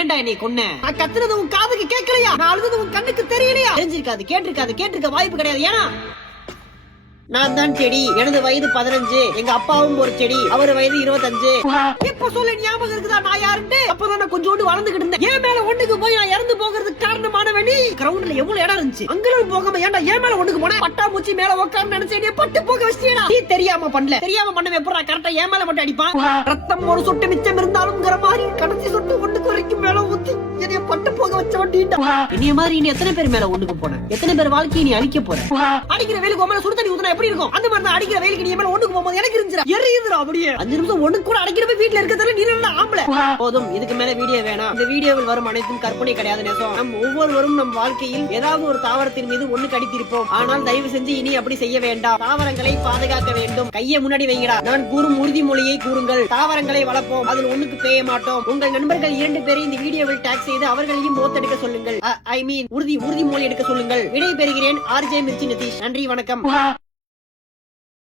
ஏன்டா என்னை கொன்ன? நான் கத்துறது உன் காதுக்கு கேட்கலையா? நான் அழுது உன் கண்ணுக்கு தெரியலையா? தெரிஞ்சிருக்காது, கேட்டிருக்க வாய்ப்பு கிடையாது. ஏன்னா நான் தான் செடி. எனது வயது 15. எங்க அப்பாவும் ஒரு செடி. அவர் வயது 25. இப்ப சொல்ல ஞாபகம் இருக்குதா நான் யாருன்னு? அப்பதான் நான் கொஞ்சோண்டு வளர்ந்துகிட்டு இருந்தேன். ஏன் மேல ஒண்ணுக்கு போய் நான் இறந்து போகிறதுக்கு காரணமானவனி கிரவுண்ட்ல எவ்வளவு இடம் இருந்துச்சு. அங்களும் போகாம ஏன்டா ஏன் மேல ஒண்ணுக்கு போன? பட்டாம்பூச்சி மேல உட்கார்ந்து நினைச்சேன், பட்டு போக வச்சிட்டேடா. நீ தெரியாம பண்ண எப்படா கரெக்டா ஏன் மேல மட்டும் அடிப்பான்? ரத்தம் ஒரு சொட்டு மிச்சம் இருந்தாலும்ங்கிற மாதிரி கடைசி சொட்டு ஒண்ணுக்கு வரைக்கும் மேல ஊத்தி என்னைய பட்டு போக வச்ச வண்டிட்டா. என்னைய மாதிரி நீ எத்தனை பேர் மேல ஒண்ணுக்கு போன? எத்தனை பேர் வாழ்க்கையை நீ அழிக்க போற? அடிக்கிற வேலுக்கு மேல சுடு தண்ணி ஊத்துனா எப்படி இருக்கும்? அந்த மாதிரி தான் அடிக்கிற வேலைக்கு நீ மேல ஒண்ணுக்கு போகும்போது எனக்கு இருந்துச்சு, எரியுதுடா அப்படியே. 5 நிமிஷம் ஒண்ணுக்கு கூட அடிக்கிறப்ப வீட்டுல இருக்கிறதுல நீ என்ன ஆம்பளை? போதும், இதுக்கு மேல வீடியோ வேணாம். இந்த வீடியோவில் வரும் அனைத்தும் கற்பனை கிடையாது நேசம். நம் ஒவ்வொருவரும் நம் வாழ்க்கையில் ஏதாவது ஒரு தாவரத்தின் மீது ஒண்ணுக்கு அடித்திருப்போம். ஆனால் தயவு செஞ்சு இனி அப்படி செய்ய வேண்டாம். தாவரங்களை பாதுகாக்க வேண்டும். கையை முன்னாடி வைங்கடா. நான் கூறும் உறுதிமொழியை கூறுங்கள். தாவரங்களை வளர்ப்போம், அதில் ஒண்ணுக்கு பேய மாட்டோம். உங்கள் நண்பர்கள் 2 பேரை இந்த வீடியோவில் டாக் செய்து அவர்களையும் ஓத்தெடுக்க சொல்லுங்கள். உறுதிமொழி எடுக்க சொல்லுங்கள். விடை பெறுகிறேன். RJ மிர்ச்சி நிதிஷ். நன்றி, வணக்கம்.